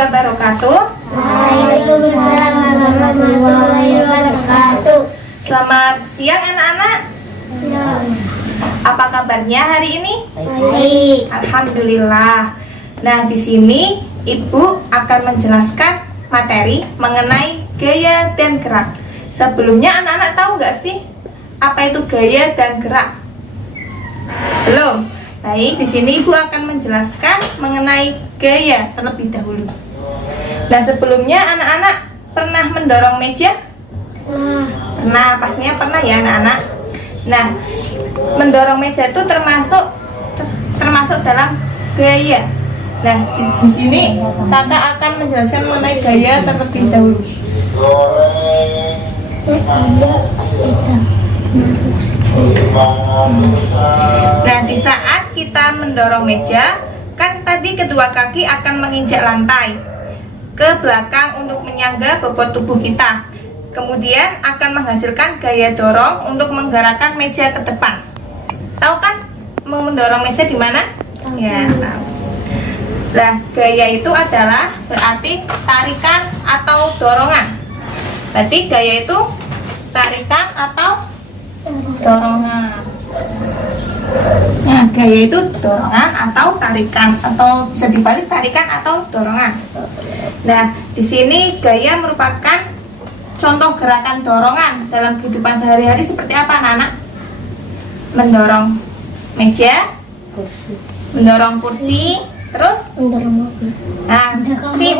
wabarakatuh. Waalaikumsalam warahmatullahi wabarakatuh. Selamat siang anak-anak. Ya. Apa kabarnya hari ini? Baik. Alhamdulillah. Nah, di sini Ibu akan menjelaskan materi mengenai gaya dan gerak. Sebelumnya anak-anak tahu nggak sih apa itu gaya dan gerak? Belum. Baik, di sini Ibu akan menjelaskan mengenai gaya terlebih dahulu. Nah, sebelumnya anak-anak pernah mendorong meja? Pernah, pastinya pernah ya anak-anak. Nah, mendorong meja itu termasuk dalam gaya. Nah, di sini kakak akan menjelaskan mengenai gaya terlebih dahulu. Nah, di saat kita mendorong meja, kan tadi kedua kaki akan menginjak lantai ke belakang untuk menyangga bobot tubuh kita. Kemudian akan menghasilkan gaya dorong untuk menggerakkan meja ke depan. Tahu kan mau mendorong meja di mana? Ya, tahu. Nah, gaya itu adalah berarti tarikan atau dorongan. Berarti gaya itu tarikan atau dorongan. Nah, gaya itu dorongan atau tarikan, atau bisa dibalik tarikan atau dorongan. Nah, di sini gaya merupakan contoh gerakan dorongan dalam kehidupan sehari-hari seperti apa, anak-anak? Mendorong meja, mendorong kursi, terus Mendorong mobil. nah, sip,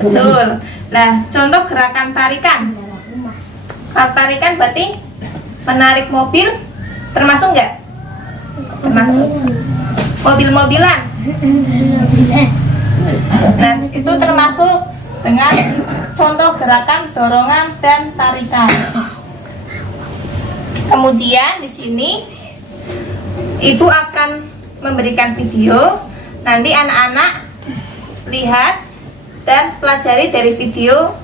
betul. Nah, contoh gerakan tarikan. Kalau tarikan berarti menarik mobil, termasuk nggak? Termasuk. Mobil-mobilan. Nah, itu termasuk dengan contoh gerakan dorongan dan tarikan. Kemudian di sini Ibu akan memberikan video. Nanti anak-anak lihat dan pelajari dari video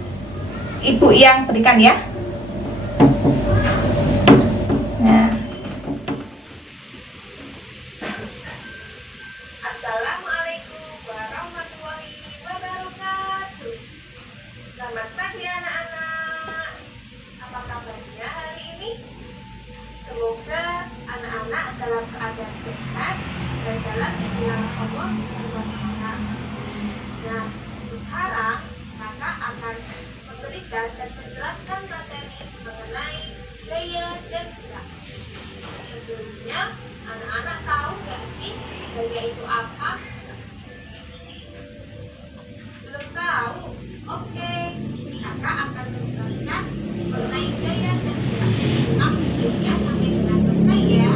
Ibu yang berikan ya. Nah. Assalamualaikum warahmatullahi wabarakatuh. Selamat pagi anak-anak. Apa kabarnya hari ini? Semoga anak-anak dalam keadaan sehat dan dalam lindungan Allah SWT. Nah, sekarang kakak akan memberikan dan menjelaskan materi mengenai gaya dan gerak. Sebelumnya, anak-anak tahu nggak sih gaya itu apa? Belum tahu? Oke, kakak akan menjelaskan mengenai gaya dan gerak. Simak videonya sampai dengan selesai ya.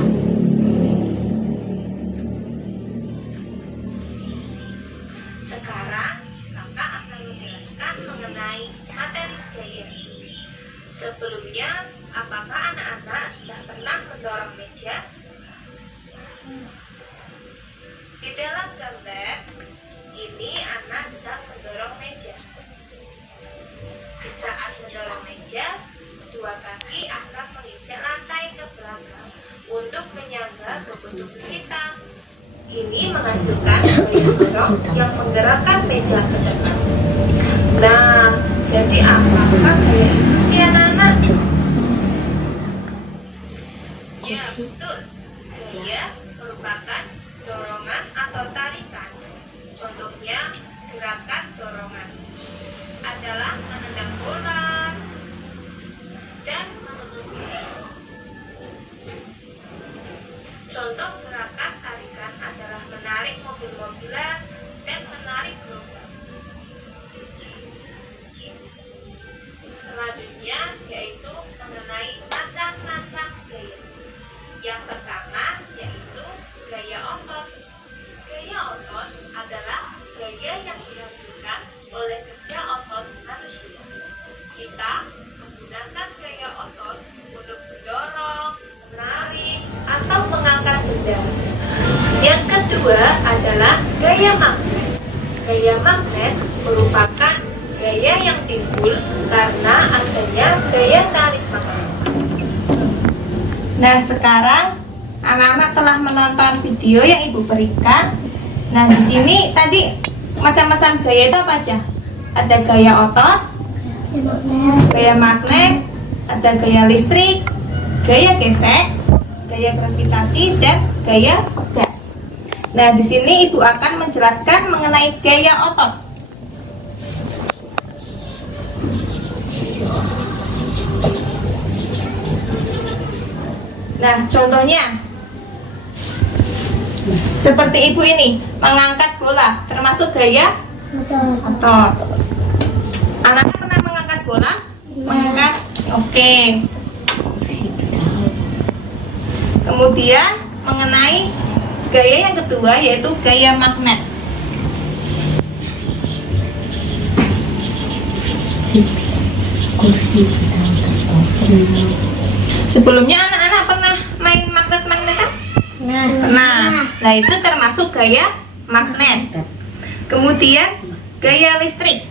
Sekarang kakak akan menjelaskan mengenai materi gaya. Sebelumnya, apakah anak-anak sudah pernah mendorong meja? Di dalam gambar ini anak sedang mendorong meja. Di saat mendorong meja, kedua kaki akan menginjak lantai ke belakang untuk menyangga bobot tubuh kita. Ini menghasilkan gaya dorong yang menggerakkan meja ke depan. Nah, jadi apakah gaya itu sih anak-anak? Ya, betul. Gaya merupakan dorongan atau tarikan. Contohnya, gerakan dorongan adalah menendang bola dan menuntun. Contoh gerakan tarikan adalah menarik mobil-mobilan dan menarik gerobak. Selanjutnya yaitu mengenai macam-macam gaya. Yang pertama yaitu gaya otot. Gaya otot adalah gaya yang dihasilkan oleh kerja otot manusia. Kita menggunakan gaya otot untuk mendorong, menarik, atau mengangkat benda. Yang kedua adalah gaya magnet. Gaya magnet merupakan gaya yang timbul karena adanya gaya tarik magnet. Nah, sekarang anak-anak telah menonton video yang Ibu berikan. Nah, di sini tadi macam-macam gaya itu apa aja? Ada gaya otot, gaya magnet, ada gaya listrik, gaya gesek, gaya gravitasi, dan gaya gas. Nah, di sini Ibu akan menjelaskan mengenai gaya otot. Nah, contohnya seperti Ibu ini mengangkat bola, termasuk gaya otot. Anak pernah mengangkat bola? Mengangkat, oke. Kemudian mengenai gaya yang kedua yaitu gaya magnet. Sebelumnya anak-anak pernah main magnet-magnetan? Pernah. Nah, itu termasuk gaya magnet. Kemudian gaya listrik.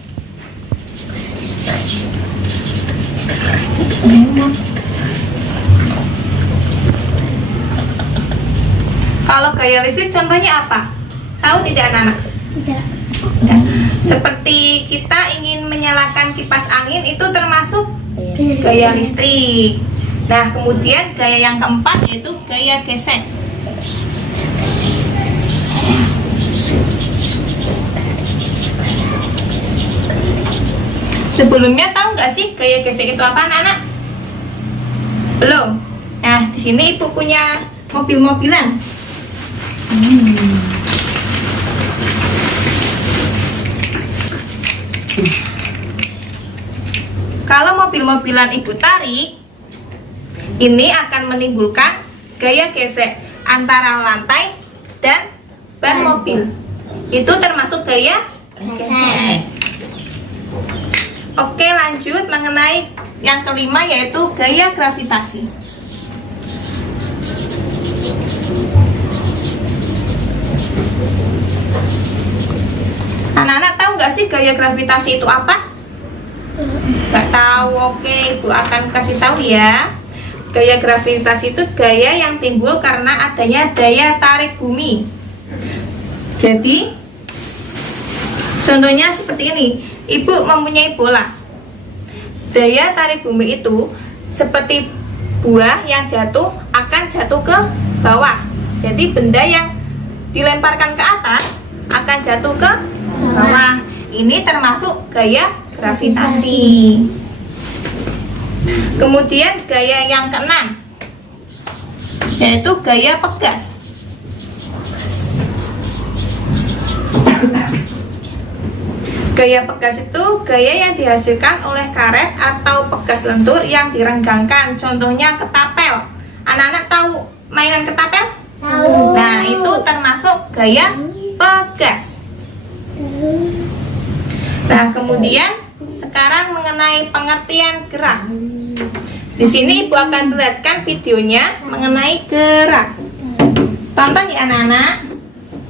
Kalau gaya listrik contohnya apa? Tahu tidak anak-anak? Tidak. Tidak. Seperti kita ingin menyalakan kipas angin itu termasuk gaya listrik. Nah, kemudian gaya yang keempat yaitu gaya gesek. Sebelumnya tahu nggak sih gaya gesek itu apa, anak-anak? Belum. Nah, di sini Ibu punya mobil-mobilan. Kalau mobil-mobilan Ibu tarik, ini akan menimbulkan gaya gesek antara lantai dan ban mobil. Itu termasuk gaya gesek. Oke, lanjut mengenai yang kelima yaitu gaya gravitasi. Anak-anak tahu nggak sih gaya gravitasi itu apa? Nggak tahu. Oke, Ibu akan kasih tahu ya. Gaya gravitasi itu gaya yang timbul karena adanya daya tarik bumi. Jadi, contohnya seperti ini. Ibu mempunyai bola. Daya tarik bumi itu seperti buah yang jatuh akan jatuh ke bawah. Jadi benda yang dilemparkan ke atas akan jatuh ke bawah. Ini termasuk gaya gravitasi. Kemudian gaya yang keenam yaitu gaya pegas. Gaya pegas itu gaya yang dihasilkan oleh karet atau pegas lentur yang direnggangkan. Contohnya ketapel. Anak-anak tahu mainan ketapel? Tahu. Nah, itu termasuk gaya pegas. Nah, kemudian sekarang mengenai pengertian gerak. Di sini Ibu akan perlihatkan videonya mengenai gerak. Tonton ya anak-anak.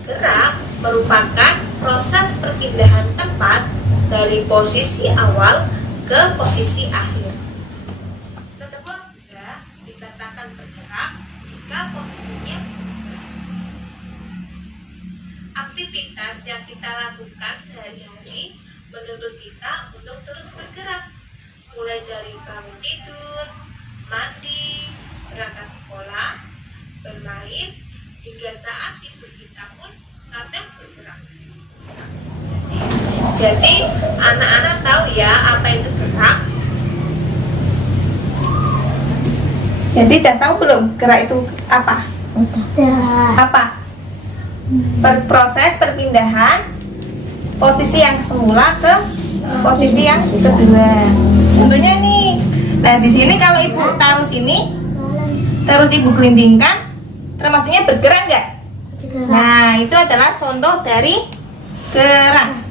Gerak merupakan proses perpindahan tempat dari posisi awal ke posisi akhir. Sesebuah benda dikatakan bergerak jika posisinya berubah. Aktivitas yang kita lakukan sehari-hari menuntut kita untuk terus bergerak, mulai dari bangun tidur, mandi, berangkat sekolah, bermain, hingga saat tidur kita pun kadang bergerak. Jadi anak-anak tahu ya apa itu gerak? Jadi udah tahu belum gerak itu apa? Apa? Proses perpindahan posisi yang semula ke posisi yang kedua. Contohnya nih. Nah, di sini kalau Ibu taruh sini, terus Ibu gelindingkan, termasuknya bergerak nggak? Nah, itu adalah contoh dari gerak.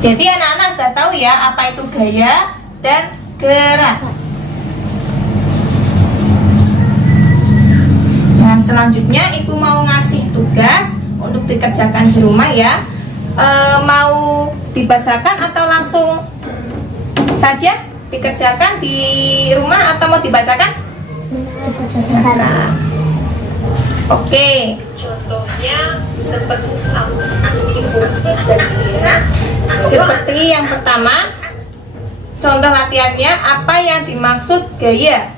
Jadi anak-anak sudah tahu ya apa itu gaya dan gerak. Nah, selanjutnya Ibu mau ngasih tugas untuk dikerjakan di rumah ya. Mau dibacakan atau langsung saja dikerjakan di rumah atau mau dibacakan? Dibacakan. Oke, contohnya seperti seperti yang pertama, contoh latihannya apa yang dimaksud gaya?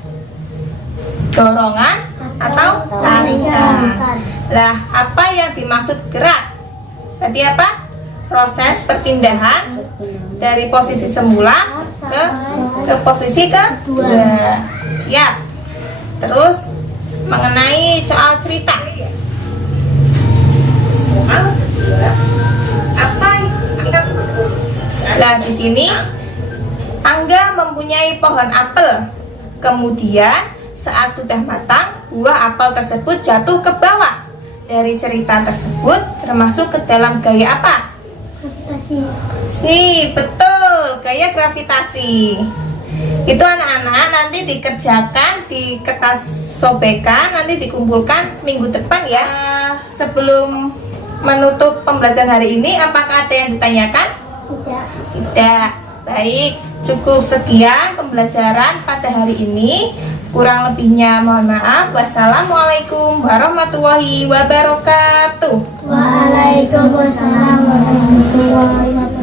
Dorongan atau tarikan? Lah, apa yang dimaksud gerak? Tadi apa? Proses perpindahan dari posisi semula ke posisi kedua. Siap. Terus mengenai soal cerita. Soal kedua, apa yang Nah, di sini Angga mempunyai pohon apel. Kemudian saat sudah matang, buah apel tersebut jatuh ke bawah. Dari cerita tersebut termasuk ke dalam gaya apa? Si, betul, gaya gravitasi. Itu anak-anak nanti dikerjakan di kertas sobekan, nanti dikumpulkan minggu depan ya. Sebelum menutup pembelajaran hari ini, apakah ada yang ditanyakan? Tidak. Baik, cukup sekian pembelajaran pada hari ini. Kurang lebihnya mohon maaf. Wassalamualaikum warahmatullahi wabarakatuh. Waalaikumsalam warahmatullahi wabarakatuh.